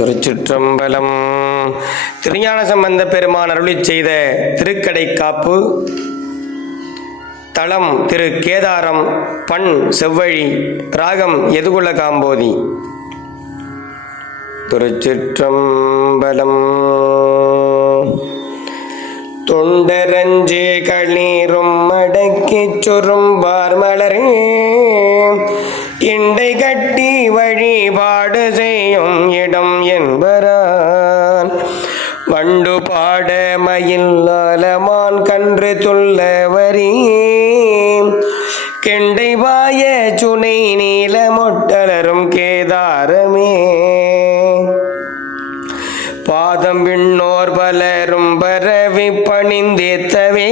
திருச்சிற்றம்பலம். திருஞான சம்பந்த பெருமான் அருளி செய்த திருக்கடை காப்பு தளம் திரு கேதாரம் பண் செவ்வழி ராகம் எதுகுல காம்போதி? திருச்சிற்றம்பலம். தொண்டரஞ்சே கண்ணீரும் மடக்கிச் சுரும்பார் மலரே. இண்டை கட்டி வழிபாடு செய்யும் இடம் என்பரான். வண்டு பாட மயில்லாலமான் கன்று துள்ள வரி கெண்டை வாய சுனை நீல மொட்டலரும் கேதாரமே. விண்ணோர் பலரும் பரவி பணிந்தேத்தவே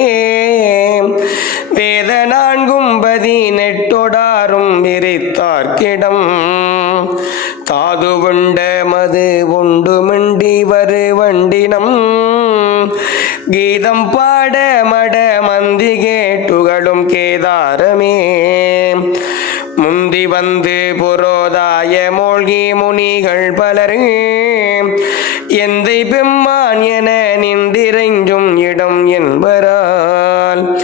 வேத நான்கும் பதினெட்டொடாரும் விரித்தார்க்கிடம் தாது உண்ட மது உண்டு மிண்டி வரு வண்டினம். கீதம் பாட மட மந்தி கேட்டுகளும் கேதாரமே. முந்தி வந்து புரோதாய மூழ்கி முனிகள் பலரு. எந்தை பெம்மான் என நின்றிரைஞ்சும் இடம் என்பரால்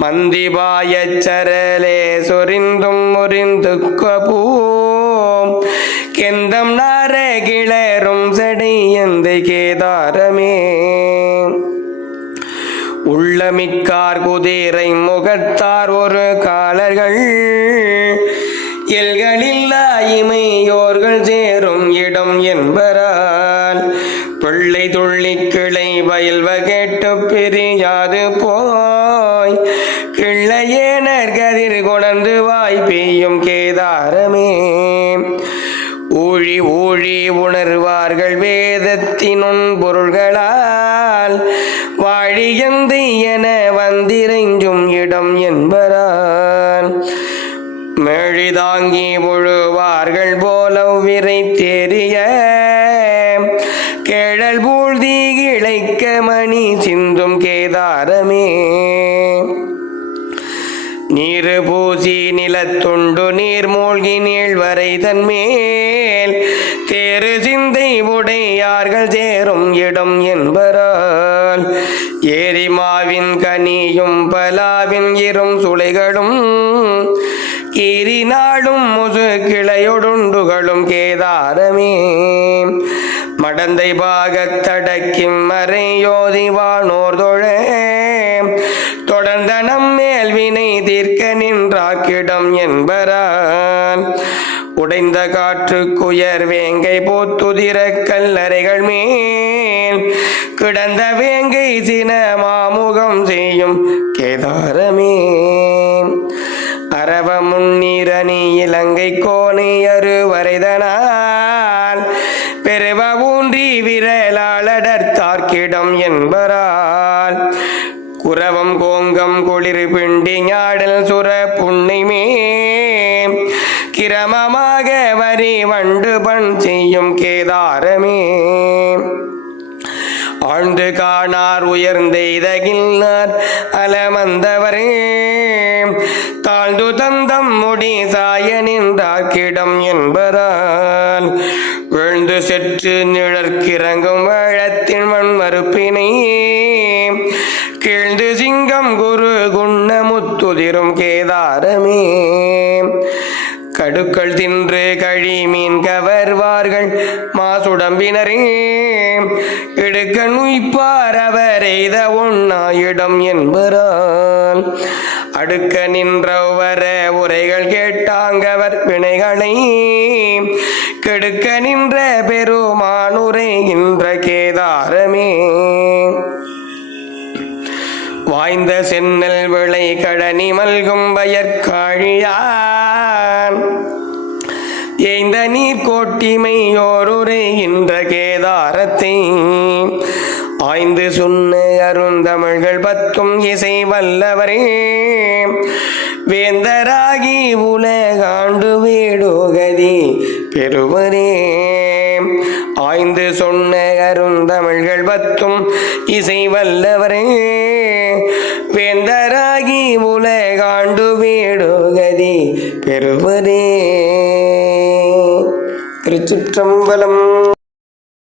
மந்திபாயச் சரலே சொரிந்தும் முறிந்து கபூம். கெந்தம் நார கிளரும் சடை எந்தை கேதாரமே. உள்ளமிக்கார் குதிரை முகத்தார் ஒரு காலர்கள். எல்களில்லா இமையோர்கள் சேரும் இடம் என்பரா பயில்வ கேட்டு பிரியாது போய். கிள்ளையேனர் கதிர் கொணர்ந்து வாய் பெய்யும் கேதாரமே. ஊழி ஊழி உணர்வார்கள் வேதத்தினுன் பொருள்களால் வாழியந்தை என வந்திரைஞ்சும் இடம் என்பரால். மெழிதாங்கி முழுவார்கள் போல விரை தெரிய இழைக்க மணி சிந்தும் கேதாரமே. நீரு பூசி நிலத்துண்டு நீர் மூழ்கி நீழ்வரை தன்மேல் தேறு சிந்தை உடையார்கள் சேரும் இடம் என்பரால். ஏரிமாவின் கனியும் பலாவின் இரும் சுளைகளும். கீரி நாடும் முசு கிளையொடுண்டுகளும் கேதாரமே. மடந்தை பாகத்தடக்கிம் மறையோதி வானோர் தொழே. தொடர்ந்த நம்மேல் வினை தீர்க்க நின்றாக்கிடம் என்பரான். உடைந்த காற்று குயர் வேங்கை போத்துதிர கல்லறைகள் மேல். கிடந்த வேங்கை சின மாமுகம் செய்யும் கேதாரமே. அரவ முன்னிரணி இலங்கை கோணி அருவரைதனா ஊன்றி விரலாளடர்த்தார்க்கிடம் என்பரால். குரவம் கோங்கம் குளிர் பிண்டி ஞாடல் சுர புன்னைமே கிரமமாக வரி வண்டு பண் செய்யும் கேதாரமே. ஆழ்ந்து காணார் உயர்ந்த இதகில்லார் அலமந்தவரே. தாழ்ந்து தந்தம் முடி சாய நின்றார் கிடம் என்பதால் விழுந்து செற்று நிழற்கிறங்கும் வழத்தின் மண் மறுப்பினை கீழ்ந்து சிங்கம் குரு குண்ணமுத்துதிரும் கேதாரமே. கடுக்கள் தின்று கழி மீன் கவர்வார்கள் மாசுடம்பினரே. இடுக்க நுய்ப்பார் அவர் எய்த உண்ணாயிடம் என்பரால். அடுக்க நின்றவர உரைகள் கேட்டாங்கவர் வினைகளை. கெடுக்க நின்ற பெருமானுரைகின்ற கேதாரமே. வாய்ந்த சென்னல் விளை கடனி மல்கும் வயற்காழியான் ஏய்ந்த நீர் கோட்டிமையோருரைகின்ற கேதாரத்தை. ஆய்ந்து சொன்ன அருந்தமிழ்கள் பத்தும் இசை வல்லவரே. வேந்தராகி உலகாண்டு வீடோகதி பெறுவரே ஆய்ந்து சொன்ன அருந்தமிழ்கள் பத்தும் இசை வல்லவரே. வேந்தராகி உலகாண்டு வீடுகதி பெருவரே திருச்சிற்றம்பலம்